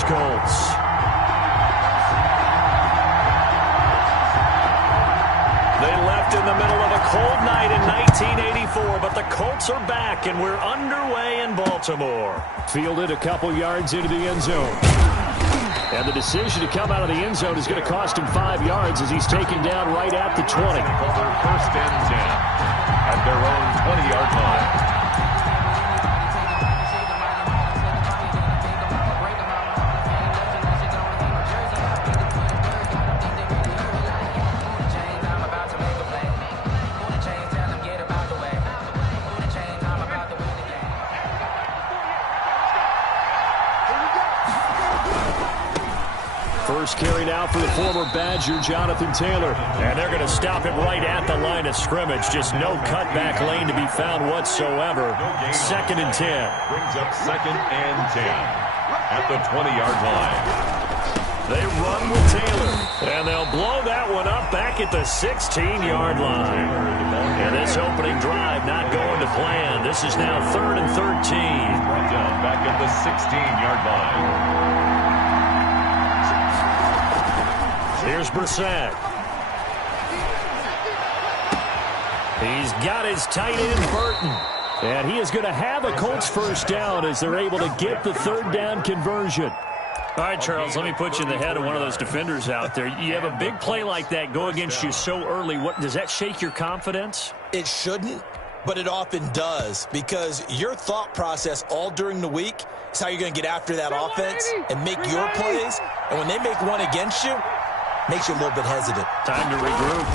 Indianapolis Colts. They left in the middle of a cold night in 1984, but the Colts are back, and we're underway in Baltimore. Fielded a couple yards into the end zone. And the decision to come out of the end zone is going to cost him 5 yards as he's taken down right at the 20. First and 10 at their own 20-yard line. First carry now for the former Badger, Jonathan Taylor. And they're going to stop him right at the line of scrimmage. Just no cutback lane to be found whatsoever. Second and 10. Brings up second and 10 at the 20-yard line. They run with Taylor. And they'll blow that one up back at the 16-yard line. And this opening drive not going to plan. This is now 3rd and 13. Brought down back at the 16-yard line. Here's Brissett. He's got his tight end, Burton. And he is going to have a Colts first down as they're able to get the third down conversion. All right, Charles, let me put you in the head of one of those defenders out there. You have a big play like that go against you so early. Does that shake your confidence? It shouldn't, but it often does, because your thought process all during the week is how you're going to get after that offense and make your plays. And when they make one against you, makes you a little bit hesitant. Time to regroup.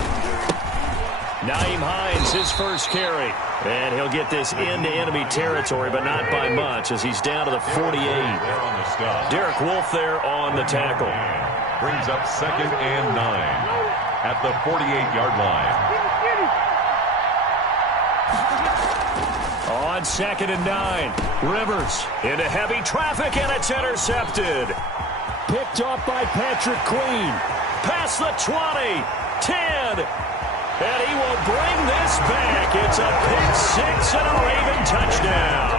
Nyheim Hines, his first carry. And he'll get this into enemy territory, but not by much, as he's down to the 48. Derek Wolfe there on the tackle. Brings up second and 9 at the 48-yard line. On second and 9, Rivers into heavy traffic, and it's intercepted. Picked off by Patrick Queen. Past the 20, 10, and he will bring this back. It's a pick 6 and a Raven touchdown.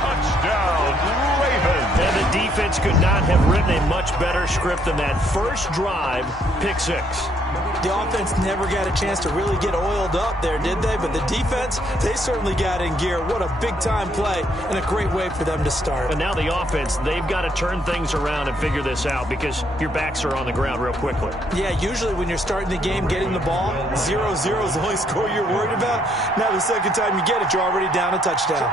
Touchdown, Ravens. And the defense could not have written a much better script than that first drive, pick 6. The offense never got a chance to really get oiled up there, did they? But the defense, they certainly got in gear. What a big-time play and a great way for them to start. And now the offense, they've got to turn things around and figure this out because your backs are on the ground real quickly. Yeah, usually when you're starting the game, getting the ball, 0-0 is the only score you're worried about. Now the second time you get it, you're already down a touchdown.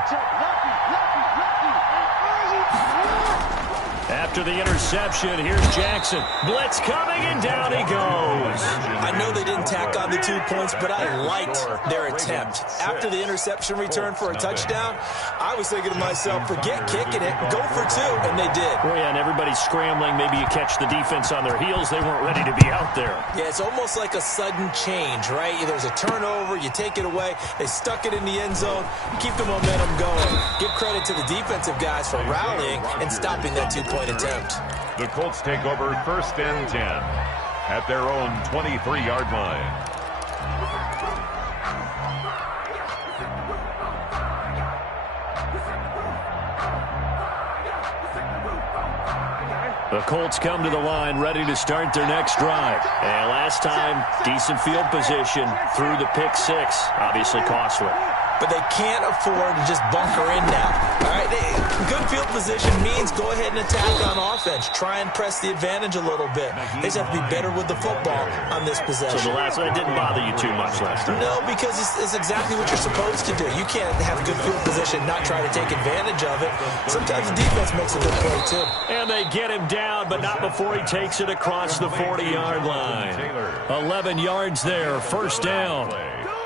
After the interception, here's Jackson. Blitz coming, and down he goes. I know they didn't tack on the 2 points, but I liked their attempt. After the interception return for a touchdown, I was thinking to myself, forget kicking it, go for 2, and they did. Oh, yeah, and everybody's scrambling. Maybe you catch the defense on their heels. They weren't ready to be out there. Yeah, it's almost like a sudden change, right? There's a turnover, you take it away, they stuck it in the end zone, keep the momentum going. Give credit to the defensive guys for rallying and stopping that 2-point attempt. The Colts take over first and 10 at their own 23-yard line. The Colts come to the line ready to start their next drive. And last time, decent field position through the pick 6. Obviously costly. But they can't afford to just bunker in now. All right, good field position means go ahead and attack on offense. Try and press the advantage a little bit. They just have to be better with the football on this possession. So the last one didn't bother you too much last time? No, because it's exactly what you're supposed to do. You can't have a good field position, not try to take advantage of it. Sometimes the defense makes a good play, too. And they get him down, but not before he takes it across the 40-yard line. 11 yards there, first down.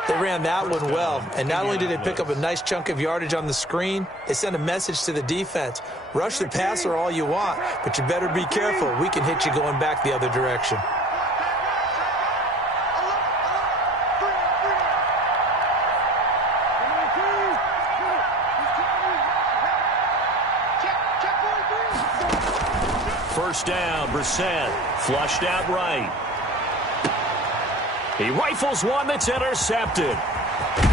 They ran that one well, and not only did they pick up a nice chunk of yardage on the screen, they sent a message to the defense. Rush the passer all you want, but you better be careful. We can hit you going back the other direction. First down, Brissett, flushed out right. He rifles one that's intercepted.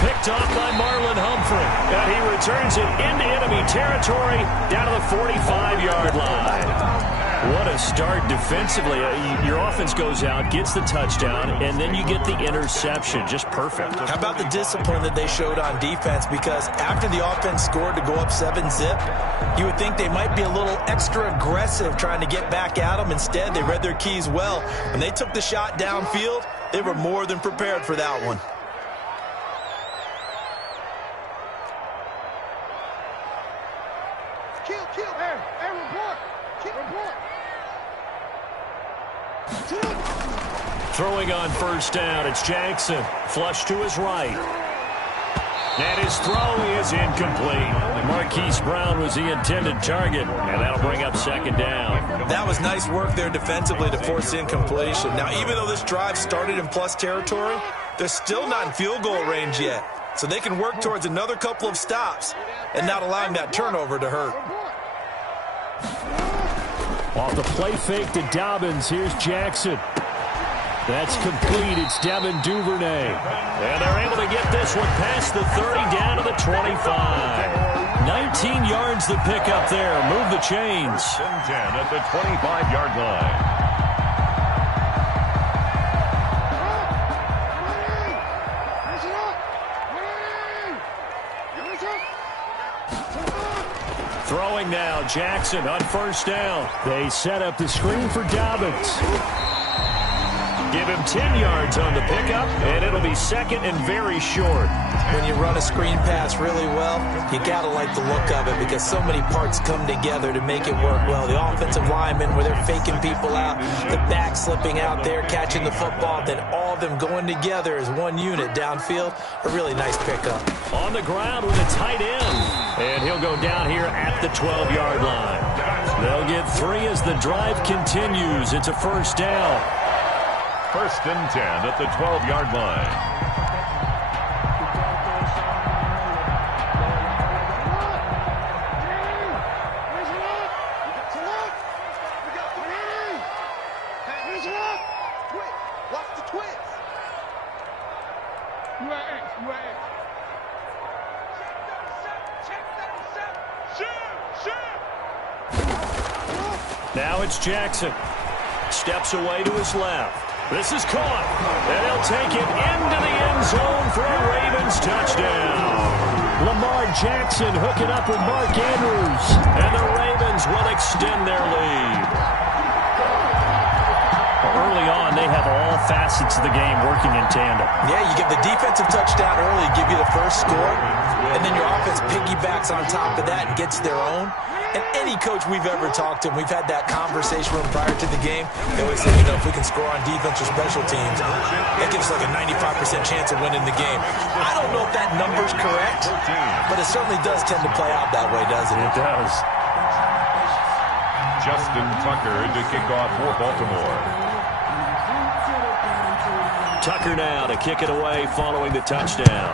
Picked off by Marlon Humphrey. And he returns it into enemy territory down to the 45-yard line. What a start defensively. Your offense goes out, gets the touchdown, and then you get the interception. Just perfect. How about the discipline that they showed on defense? Because after the offense scored to go up 7-zip, you would think they might be a little extra aggressive trying to get back at them. Instead, they read their keys well. When they took the shot downfield, they were more than prepared for that one. Throwing on first down, it's Jackson. Flush to his right. And his throw is incomplete. Marquise Brown was the intended target, and that'll bring up second down. That was nice work there defensively to force incompletion. Now, even though this drive started in plus territory, they're still not in field goal range yet. So they can work towards another couple of stops and not allowing that turnover to hurt. Off the play fake to Dobbins, here's Jackson. That's complete. It's Devin Duvernay. And they're able to get this one past the 30 down to the 25. 19 yards the pickup there. Move the chains. 10 at the 25-yard line. Throwing now, Jackson on first down. They set up the screen for Dobbins. Give him 10 yards on the pickup, and it'll be second and very short. When you run a screen pass really well, you got to like the look of it because so many parts come together to make it work well. The offensive linemen, where they're faking people out, the back slipping out there, catching the football, then all of them going together as one unit downfield. A really nice pickup. On the ground with a tight end, and he'll go down here at the 12-yard line. They'll get 3 as the drive continues. It's a first down. First and 10 at the 12-yard line. Now it's Jackson. Steps away to his left. This is caught, and he'll take it into the end zone for a Ravens touchdown. Lamar Jackson hooking up with Mark Andrews. And the Ravens will extend their lead. Early on, they have all facets of the game working in tandem. Yeah, you give the defensive touchdown early, give you the first score, and then your offense piggybacks on top of that and gets their own. And any coach we've ever talked to, we've had that conversation with them prior to the game. They always say, if we can score on defense or special teams, that gives us like a 95% chance of winning the game. I don't know if that number's correct, but it certainly does tend to play out that way, doesn't it? It does. Justin Tucker to kick off for Baltimore. Tucker now to kick it away following the touchdown.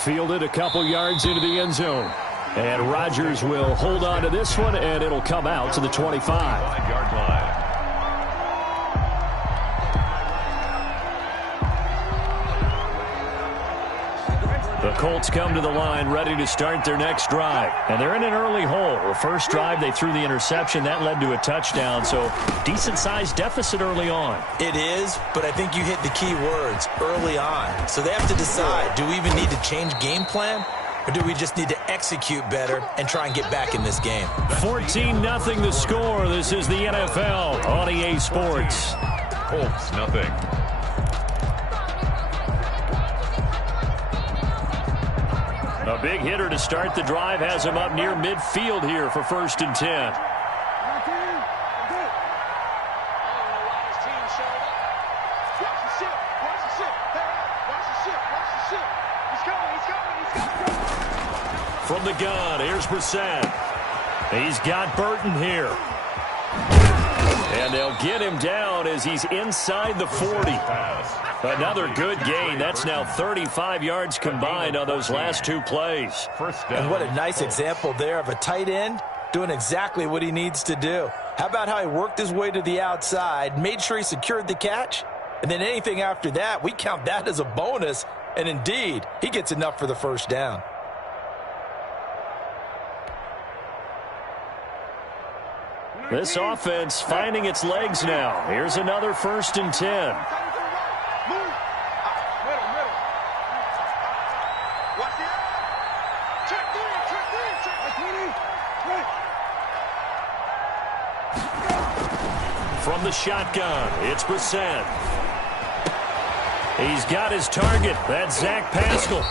Fielded a couple yards into the end zone. And Rodgers will hold on to this one, and it'll come out to the 25. 5-yard line. The Colts come to the line ready to start their next drive. And they're in an early hole. The first drive, they threw the interception. That led to a touchdown. So decent-sized deficit early on. It is, but I think you hit the key words, early on. So they have to decide, do we even need to change game plan? Or do we just need to execute better and try and get back in this game? 14-0 the score. This is the NFL on EA Sports. Colts, nothing. A big hitter to start the drive has him up near midfield here for first and 10. From the gun, here's Brissett. He's got Burton here. And they'll get him down as he's inside the 40. Another good gain. That's now 35 yards combined on those last two plays. And what a nice example there of a tight end doing exactly what he needs to do. How about how he worked his way to the outside, made sure he secured the catch, and then anything after that, we count that as a bonus. And indeed, he gets enough for the first down. This offense finding its legs now. Here's another 1st and 10. From the shotgun, it's Brissett. He's got his target. That's Zach Pascal.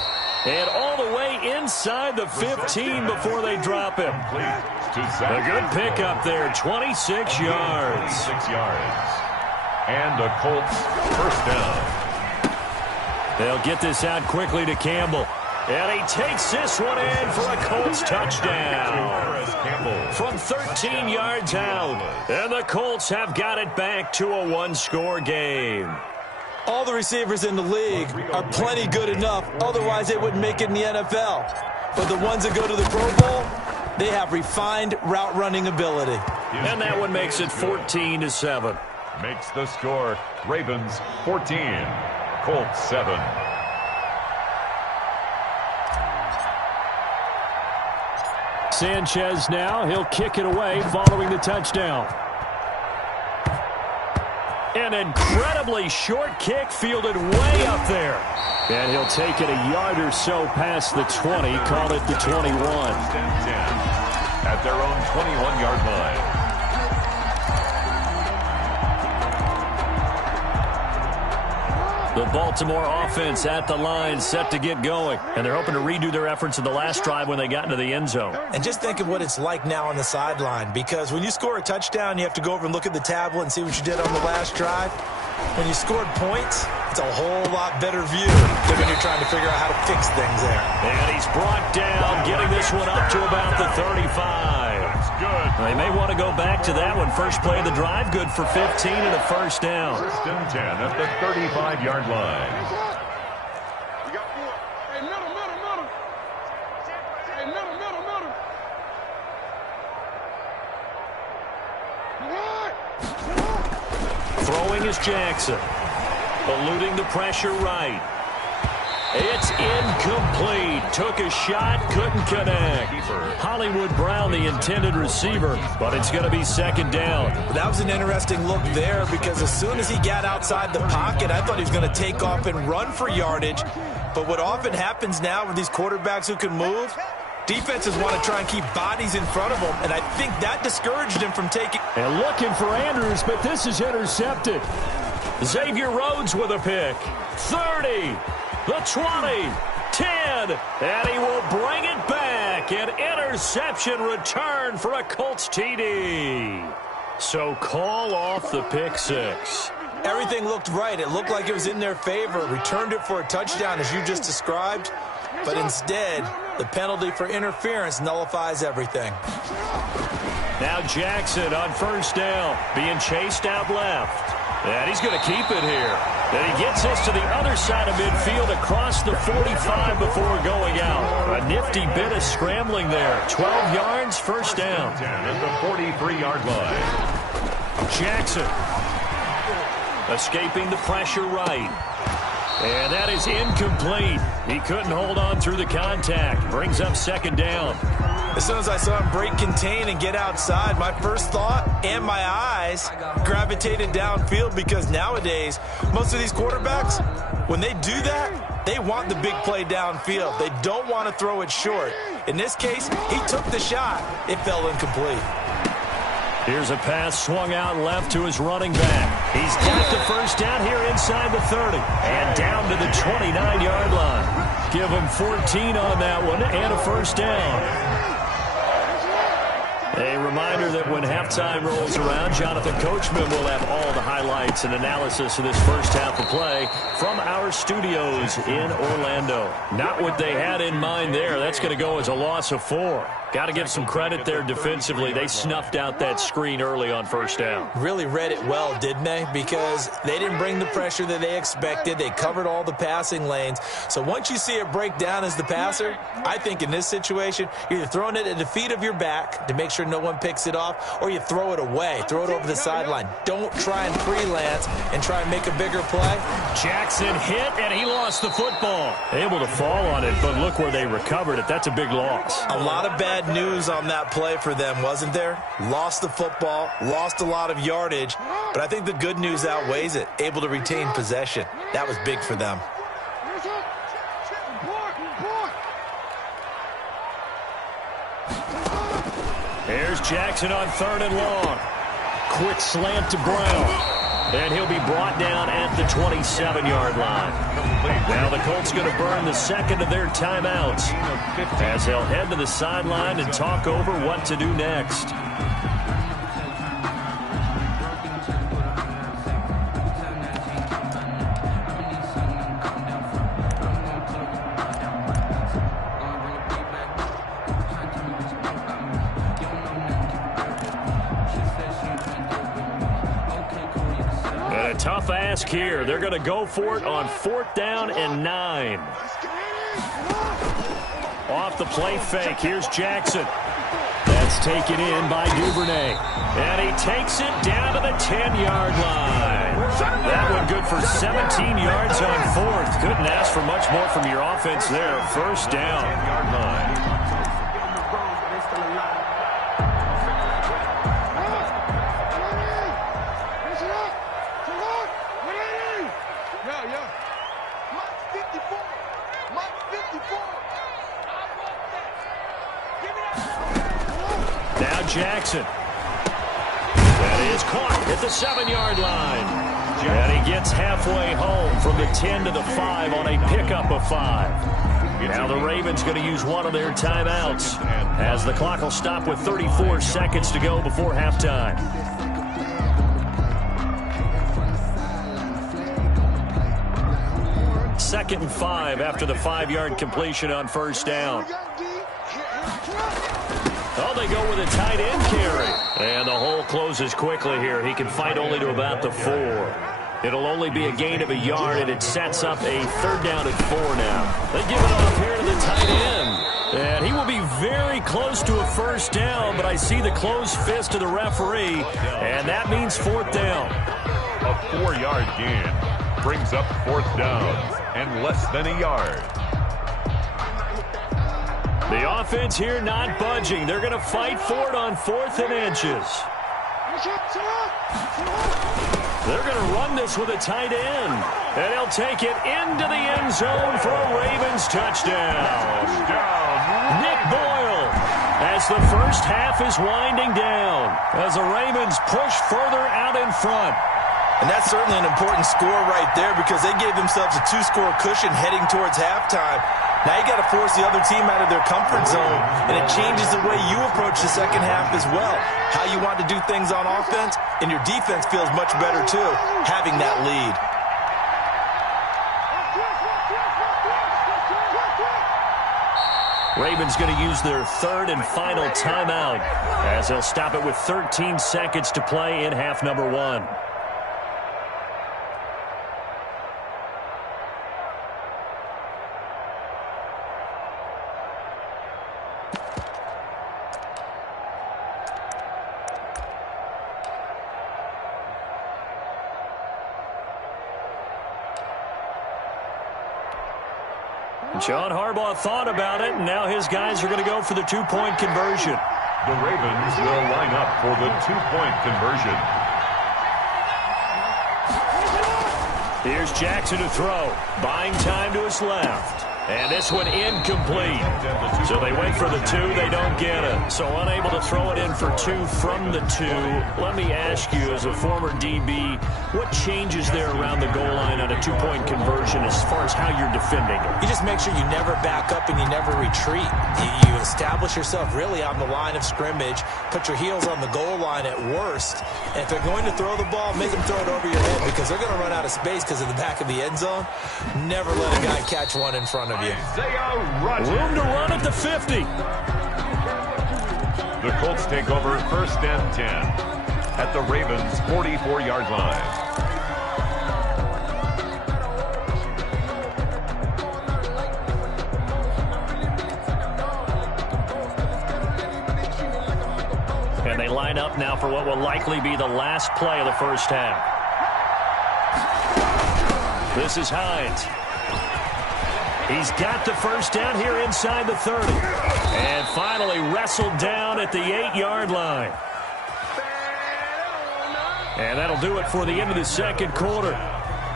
And all the way inside the 15 before they drop him. A good pickup there, 26 yards. 26 yards. And the Colts 1st down. They'll get this out quickly to Campbell. And he takes this one in for a Colts touchdown. From 13 yards out. And the Colts have got it back to a 1-score game. All the receivers in the league are plenty good enough. Otherwise, they wouldn't make it in the NFL. But the ones that go to the Pro Bowl, they have refined route running ability. And that one makes it 14-7. Makes the score Ravens 14, Colts 7. Sanchez now, he'll kick it away following the touchdown. An incredibly short kick fielded way up there. And he'll take it a yard or so past the 20, call it the 21. At their own 21-yard line. The Baltimore offense at the line, set to get going. And they're hoping to redo their efforts in the last drive when they got into the end zone. And just think of what it's like now on the sideline. Because when you score a touchdown, you have to go over and look at the tablet and see what you did on the last drive. When you scored points, it's a whole lot better view than when you're trying to figure out how to fix things there. And he's brought down, getting this one up to about the 35. That's good. They may want to go back to that one. First play of the drive, good for 15 and a 1st down. 1st and 10 at the 35-yard line. Throwing is Jackson. Eluding the pressure right. It's incomplete. Took a shot, couldn't connect. Hollywood Brown, the intended receiver, but it's going to be 2nd down. That was an interesting look there because as soon as he got outside the pocket, I thought he was going to take off and run for yardage. But what often happens now with these quarterbacks who can move, defenses want to try and keep bodies in front of them, and I think that discouraged him from taking. And looking for Andrews, but this is intercepted. Xavier Rhodes with a pick. 30, the 20, 10, and he will bring it back. An interception return for a Colts TD. So call off the pick 6. Everything looked right. It looked like it was in their favor. Returned it for a touchdown, as you just described. But instead, the penalty for interference nullifies everything. Now Jackson on 1st down, being chased out left. And he's going to keep it here. And he gets this to the other side of midfield across the 45 before going out. A nifty bit of scrambling there. 12 yards, 1st down. At the 43-yard line. Jackson escaping the pressure right. And that is incomplete. He couldn't hold on through the contact. Brings up 2nd down. As soon as I saw him break contain and get outside, my first thought and my eyes gravitated downfield because nowadays, most of these quarterbacks, when they do that, they want the big play downfield. They don't want to throw it short. In this case, he took the shot. It fell incomplete. Here's a pass swung out left to his running back. He's got the 1st down here inside the 30 and down to the 29-yard line. Give him 14 on that one and a 1st down. A reminder that when halftime rolls around, Jonathan Coachman will have all the highlights and analysis of this first half of play from our studios in Orlando. Not what they had in mind there. That's going to go as a loss of 4. Got to give some credit there defensively. They snuffed out that screen early on 1st down. Really read it well, didn't they? Because they didn't bring the pressure that they expected. They covered all the passing lanes. So once you see it break down as the passer, I think in this situation, you're throwing it at the feet of your back to make sure no one picks it off, or you throw it away. Throw it over the sideline. Don't try and freelance and try and make a bigger play. Jackson hit, and he lost the football. Able to fall on it, but look where they recovered it. That's a big loss. A lot of bad news on that play for them, wasn't there? Lost the football, lost a lot of yardage, but I think the good news outweighs it. Able to retain possession. That was big for them. Here's Jackson on 3rd and long. Quick slant to Brown. And he'll be brought down at the 27-yard line. Now the Colts going to burn the second of their timeouts as they'll head to the sideline and talk over what to do next. Tough ask here. They're going to go for it on 4th down and 9. Off the play fake. Here's Jackson. That's taken in by Duvernay. And he takes it down to the 10-yard line. That one good for 17 yards on 4th. Couldn't ask for much more from your offense there. 1st down. 10-yard line. Jackson. That is caught at the 7-yard line. And he gets halfway home from the 10 to the 5 on a pickup of 5. Now the Ravens going to use one of their timeouts as the clock will stop with 34 seconds to go before halftime. Second and 5 after the 5-yard completion on 1st down. Oh, they go with a tight end carry. And the hole closes quickly here. He can fight only to about the 4. It'll only be a gain of a yard, and it sets up a 3rd down and 4 now. They give it off here to the tight end. And he will be very close to a 1st down, but I see the closed fist of the referee, and that means 4th down. A 4-yard gain brings up 4th down and less than a yard. The offense here not budging. They're going to fight for it on 4th and inches. They're going to run this with a tight end. And he'll take it into the end zone for a Ravens touchdown. Nick Boyle as the first half is winding down as the Ravens push further out in front. And that's certainly an important score right there because they gave themselves a 2-score cushion heading towards halftime. Now you got to force the other team out of their comfort zone, and it changes the way you approach the second half as well. How you want to do things on offense, and your defense feels much better too, having that lead. Ravens going to use their 3rd and final timeout as they'll stop it with 13 seconds to play in half number 1. John Harbaugh thought about it, and now his guys are going to go for the 2-point conversion. The Ravens will line up for the 2-point conversion. Here's Jackson to throw. Buying time to his left. And this one incomplete. So they went for the 2. They don't get it. So unable to throw it in for 2 from the 2. Let me ask you, as a former DB, what changes there around the goal line on a 2-point conversion as far as how you're defending it? You just make sure you never back up and you never retreat. You establish yourself really on the line of scrimmage. Put your heels on the goal line at worst. And if they're going to throw the ball, make them throw it over your head because they're going to run out of space because of the back of the end zone. Never let a guy catch one in front of you. Room to run at the 50. The Colts take over 1st and 10 at the Ravens' 44-yard line. And they line up now for what will likely be the last play of the first half. This is Hines. He's got the first down here inside the 30. And finally wrestled down at the 8-yard line. And that'll do it for the end of the second quarter.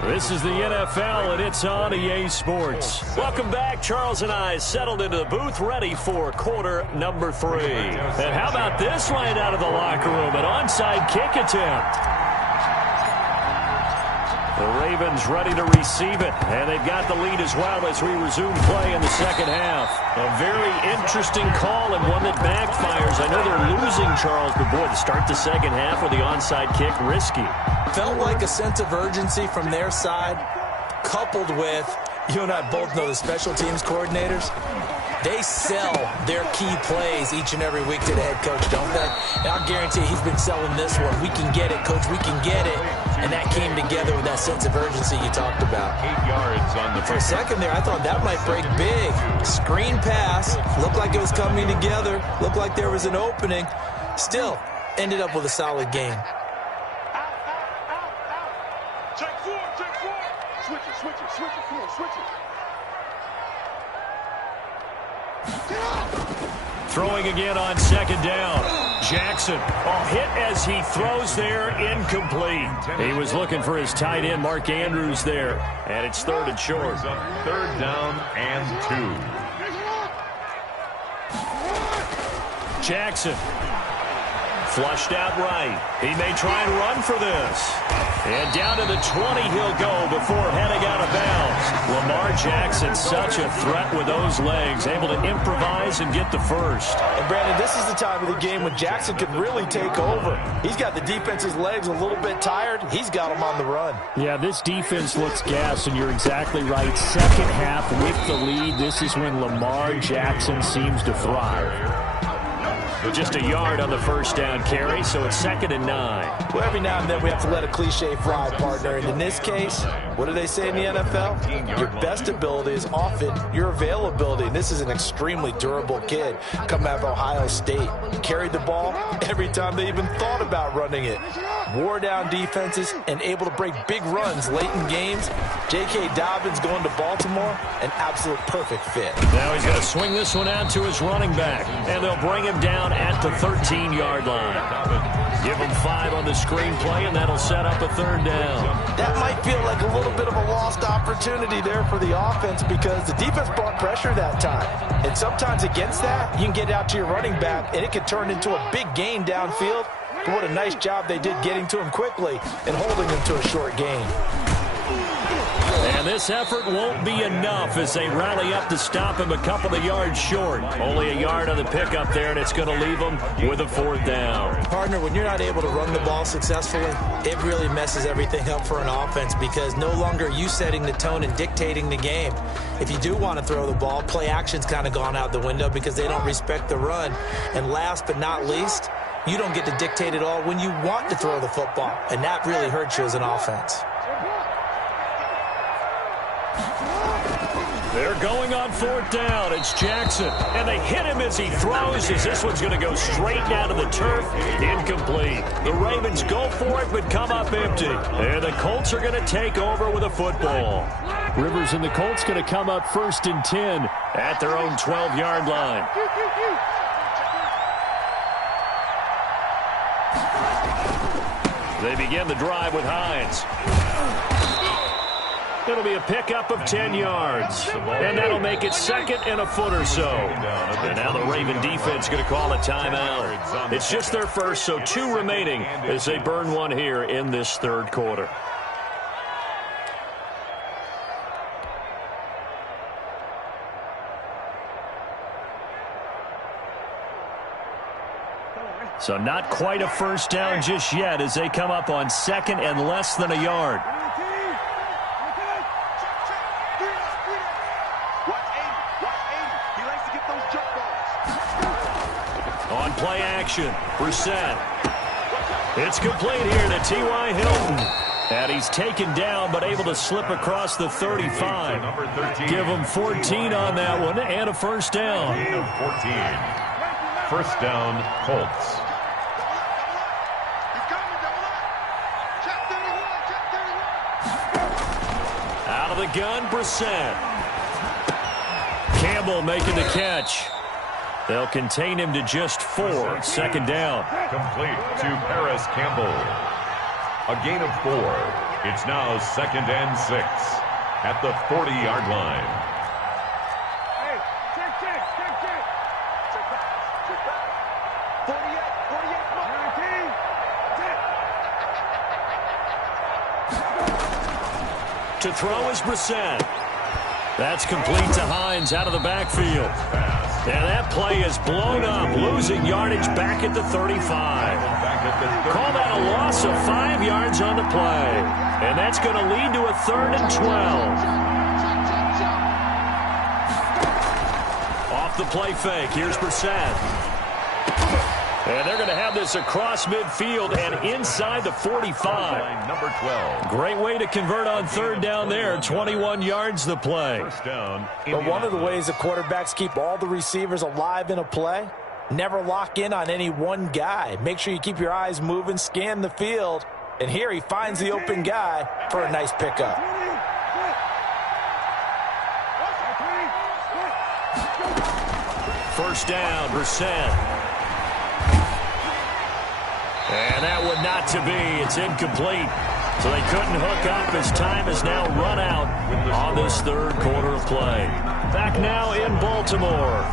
This is the NFL, and it's on EA Sports. Welcome back. Charles and I settled into the booth, ready for quarter number 3. And how about this right out of the locker room? An onside kick attempt. The Ravens ready to receive it, and they've got the lead as well as we resume play in the second half. A very interesting call and one that backfires. I know they're losing, Charles, but boy, to start the second half with the onside kick, risky. Felt like a sense of urgency from their side, coupled with, you and I both know the special teams coordinators. They sell their key plays each and every week to the head coach, don't they? And I'll guarantee he's been selling this one. We can get it, coach. We can get it. And that came together with that sense of urgency you talked about. 8 yards on the For a second there, I thought that might break big. Screen pass. Looked like it was coming together. Looked like there was an opening. Still, ended up with a solid game. Check four. Switch it. Come on, switch it. Throwing again on second down. Jackson, hit as he throws there, incomplete. He was looking for his tight end, Mark Andrews, there. And it's third and short. Third down and 2. Jackson. Flushed out right. He may try and run for this. And down to the 20 he'll go before heading out of bounds. Lamar Jackson, such a threat with those legs, able to improvise and get the first. And Brandon, this is the time of the game when Jackson can really take over. He's got the defense's legs a little bit tired. He's got them on the run. Yeah, this defense looks gassed, and you're exactly right. Second half with the lead, this is when Lamar Jackson seems to thrive. Just a yard on the first down carry, so it's 2nd and 9. Well, every now and then we have to let a cliche fly, partner. And in this case, what do they say in the NFL? Your best ability is often your availability. And this is an extremely durable kid coming out of Ohio State. Carried the ball every time they even thought about running it. Wore down defenses and able to break big runs late in games. J.K. Dobbins going to Baltimore, an absolute perfect fit. Now he's going to swing this one out to his running back, and they'll bring him down at the 13-yard line. Give him 5 on the screen play, and that'll set up a third down. That might feel like a little bit of a lost opportunity there for the offense because the defense brought pressure that time. And sometimes against that, you can get out to your running back, and it can turn into a big gain downfield. But what a nice job they did getting to him quickly and holding him to a short gain. And this effort won't be enough as they rally up to stop him a couple of yards short. Only a yard on the pickup there, and it's going to leave him with a 4th down. Partner, when you're not able to run the ball successfully, it really messes everything up for an offense because no longer are you setting the tone and dictating the game. If you do want to throw the ball, play action's kind of gone out the window because they don't respect the run. And last but not least, you don't get to dictate it all when you want to throw the football, and that really hurts you as an offense. They're going on 4th down. It's Jackson. And they hit him as he throws as this one's going to go straight down to the turf. Incomplete. The Ravens go for it but come up empty. And the Colts are going to take over with a football. Rivers and the Colts going to come up 1st and 10 at their own 12-yard line. They begin the drive with Hines. It'll be a pickup of 10 yards. And that'll make it 2nd and a foot or so. And now the Raven defense going to call a timeout. It's just their first, so 2 remaining as they burn one here in this third quarter. So not quite a first down just yet as they come up on 2nd and less than a yard. On play action, Brissett. It's complete here to T.Y. Hilton. And he's taken down but able to slip across the 35. Give him 14 on that one and a first down. 14. First down, Colts. the gun, Brissett. Campbell making the catch. They'll contain him to just 4. Second down. Complete to Paris Campbell. A gain of 4. It's now 2nd and 6 at the 40-yard line. Hey, check. 48, 19. To throw is Brissett. That's complete to Hines out of the backfield. And that play is blown up, losing yardage back at the 35. Call that a loss of 5 yards on the play. And that's going to lead to a 3rd and 12. Off the play fake, here's Brissett. And they're going to have this across midfield and inside the 45. Number 12. Great way to convert on 3rd down there. 21 yards the play. First down. But one of the ways the quarterbacks keep all the receivers alive in a play, never lock in on any one guy. Make sure you keep your eyes moving, scan the field. And here he finds the open guy for a nice pickup. First down, Brissett. And that would not to be. It's incomplete. So they couldn't hook up as time has now run out on this 3rd quarter of play. Back now in Baltimore.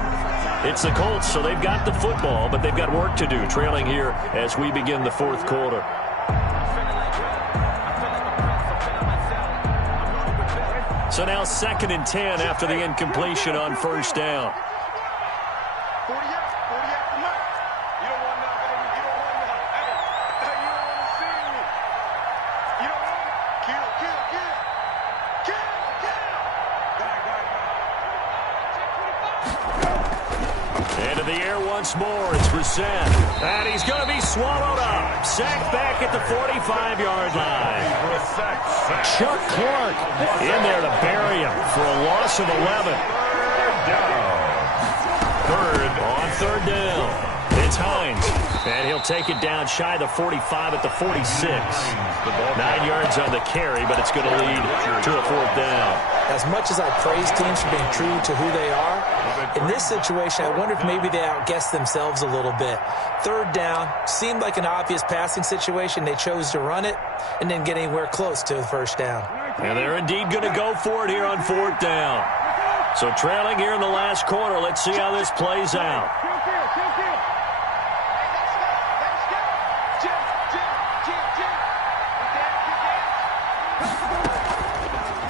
It's the Colts, so they've got the football, but they've got work to do, trailing here as we begin the 4th quarter. So now 2nd and 10 after the incompletion on 1st down. 40 out, come on. You don't want nothing. You don't want nothing. Hey, you don't want to see me. You don't want it. Kill. Into the air once more. It's Brissett. And he's going to be swallowed up. Sacked back at the 45-yard line. Chuck Clark in there to bury him for a loss of 11. On 3rd down. It's Hines. And he'll take it down shy of the 45 at the 46. 9 yards on the carry, but it's going to lead to a 4th down. As much as I praise teams for being true to who they are, in this situation, I wonder if maybe they outguessed themselves a little bit. 3rd down seemed like an obvious passing situation. They chose to run it and didn't get anywhere close to the 1st down. And they're indeed going to go for it here on 4th down. So trailing here in the last quarter, let's see how this plays out.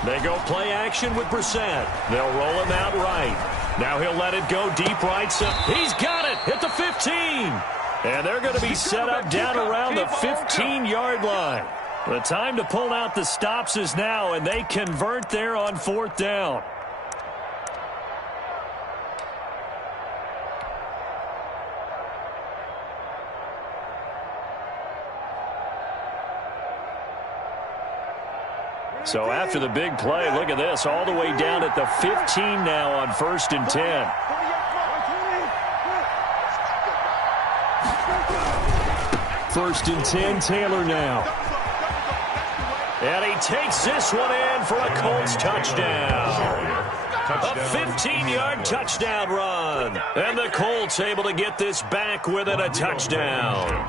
They go play action with Brissett. They'll roll him out right. Now he'll let it go deep right. He's got it at the 15. And they're going to be set up down around the 15-yard line. The time to pull out the stops is now, and they convert there on 4th down. So after the big play, look at this, all the way down at the 15 now on 1st and 10. First and 10, Taylor now. And he takes this one in for a Colts touchdown. A 15-yard touchdown run. And the Colts able to get this back within a touchdown.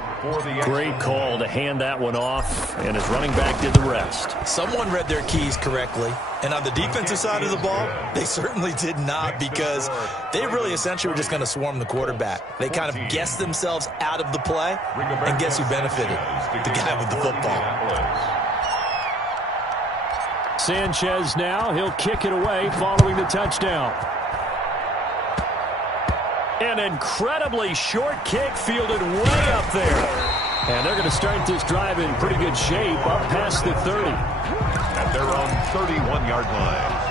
Great call to hand that one off, and his running back did the rest. Someone read their keys correctly, and on the defensive side of the ball, they certainly did not, because they really essentially were just going to swarm the quarterback. They kind of guessed themselves out of the play, and guess who benefited? The guy with the football. Sanchez now, he'll kick it away following the touchdown. An incredibly short kick fielded way up there. And they're going to start this drive in pretty good shape, up past the 30. At their own 31-yard line.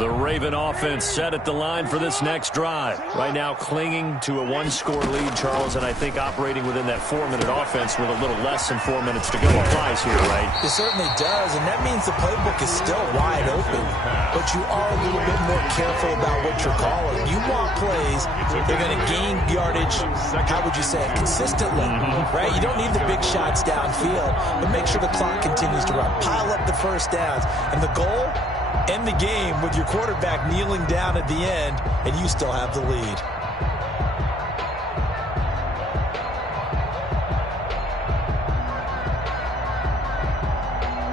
The Raven offense set at the line for this next drive. Right now clinging to a one-score lead, Charles, and I think operating within that 4-minute offense with a little less than 4 minutes to go applies here, right? It certainly does, and that means the playbook is still wide open, but you are a little bit more careful about what you're calling. You want plays, they're going to gain yardage, how would you say it, consistently, right? You don't need the big shots downfield, but make sure the clock continues to run. Pile up the first downs, and the goal, end the game with your quarterback kneeling down at the end, and you still have the lead.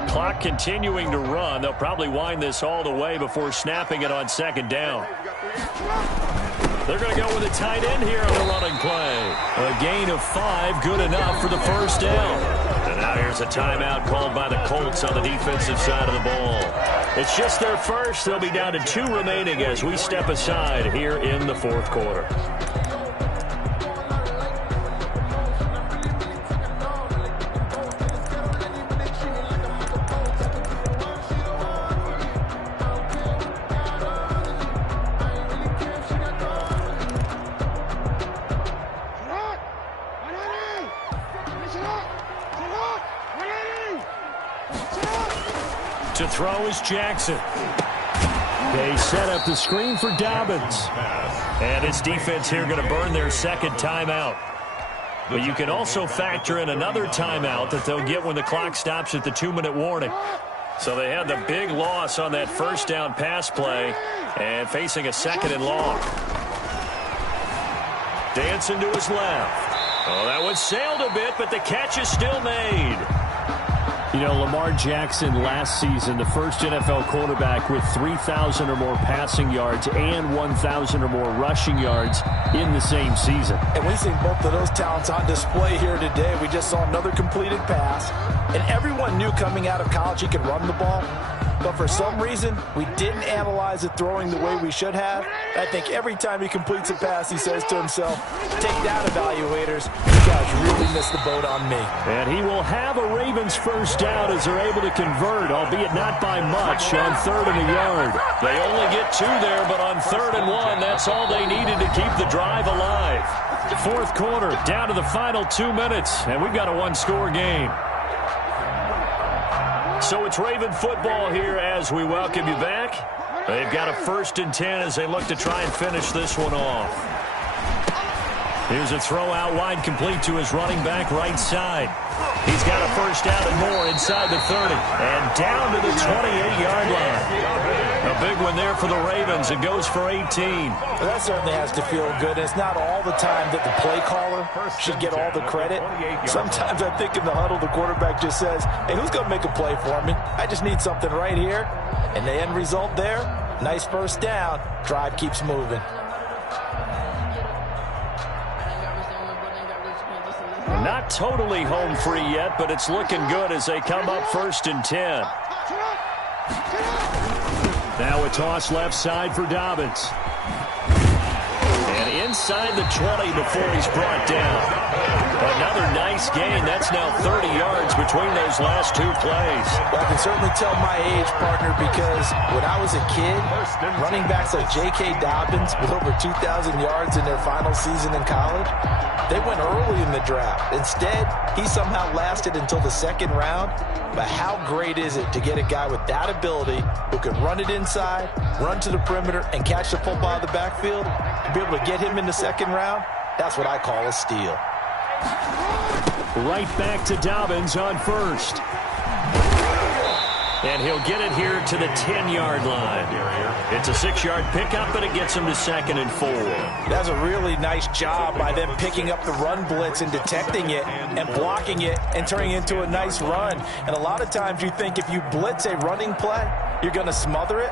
Clock continuing to run. They'll probably wind this all the way before snapping it on second down. They're going to go with a tight end here on the running play. A gain of 5, good enough for the first down. And now here's a timeout called by the Colts on the defensive side of the ball. It's just their first. They'll be down to 2 remaining as we step aside here in the fourth quarter. To throw is Jackson. They set up the screen for Dobbins. And his defense here going to burn their second timeout. But you can also factor in another timeout that they'll get when the clock stops at the 2-minute warning. So they had the big loss on that first down pass play and facing a second and long. Dancing to his left. Oh, that one sailed a bit, but the catch is still made. You know, Lamar Jackson last season, the first NFL quarterback with 3,000 or more passing yards and 1,000 or more rushing yards in the same season. And we've seen both of those talents on display here today. We just saw another completed pass. And everyone knew coming out of college he could run the ball. But for some reason, we didn't analyze it throwing the way we should have. I think every time he completes a pass, he says to himself, take down evaluators. You guys really missed the boat on me. And he will have a Ravens first down as they're able to convert, albeit not by much, on 3rd and a yard. They only get 2 there, but on 3rd and 1, that's all they needed to keep the drive alive. Fourth quarter, down to the final 2 minutes, and we've got a one-score game. So it's Raven football here as we welcome you back. They've got a 1st and 10 as they look to try and finish this one off. Here's a throw out wide, complete to his running back right side. He's got a first down and more inside the 30 and down to the 28-yard line. A big one there for the Ravens. It goes for 18. Well, that certainly has to feel good. It's not all the time that the play caller should get all the credit. Sometimes I think in the huddle the quarterback just says, hey, who's going to make a play for me? I just need something right here. And the end result there, nice first down. Drive keeps moving. Not totally home free yet, but it's looking good as they come up 1st and 10. Now a toss left side for Dobbins. And inside the 20 before he's brought down. Another nice gain. That's now 30 yards between those last 2 plays. Well, I can certainly tell my age, partner, because when I was a kid, running backs like J.K. Dobbins with over 2,000 yards in their final season in college, they went early in the draft. Instead, he somehow lasted until the 2nd round. But how great is it to get a guy with that ability who can run it inside, run to the perimeter, and catch the football out of the backfield? To be able to get him in the 2nd round, that's what I call a steal. Right back to Dobbins on 1st. And he'll get it here to the 10-yard line. It's a 6-yard pickup, and it gets him to 2nd and 4. That's a really nice job by them picking up the run blitz and detecting it and blocking it and turning it into a nice run. And a lot of times you think if you blitz a running play, you're going to smother it.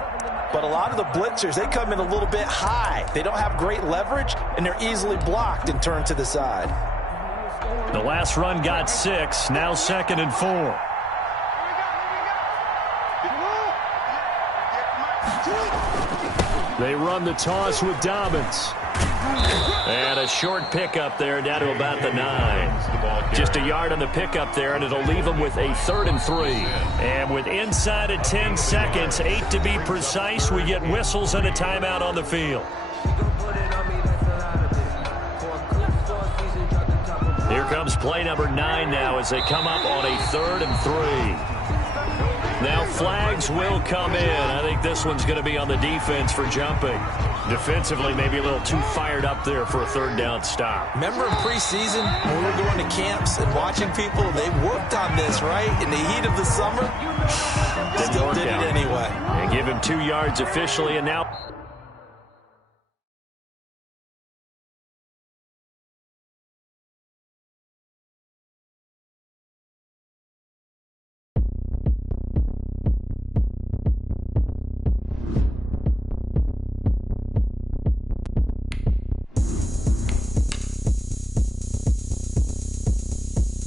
But a lot of the blitzers, they come in a little bit high. They don't have great leverage, and they're easily blocked and turned to the side. The last run got 6, now 2nd and 4. They run the toss with Dobbins. And a short pickup there down to about the 9. Just a yard on the pickup there, and it'll leave them with a 3rd and 3. And with inside of 10 seconds, 8 to be precise, we get whistles and a timeout on the field. Here comes play number 9 now as they come up on a 3rd and 3. Now flags will come in. I think this one's going to be on the defense for jumping. Defensively, maybe a little too fired up there for a 3rd down stop. Remember in preseason when we were going to camps and watching people, they worked on this, right? In the heat of the summer, still did it anyway. And give him 2 yards officially, and now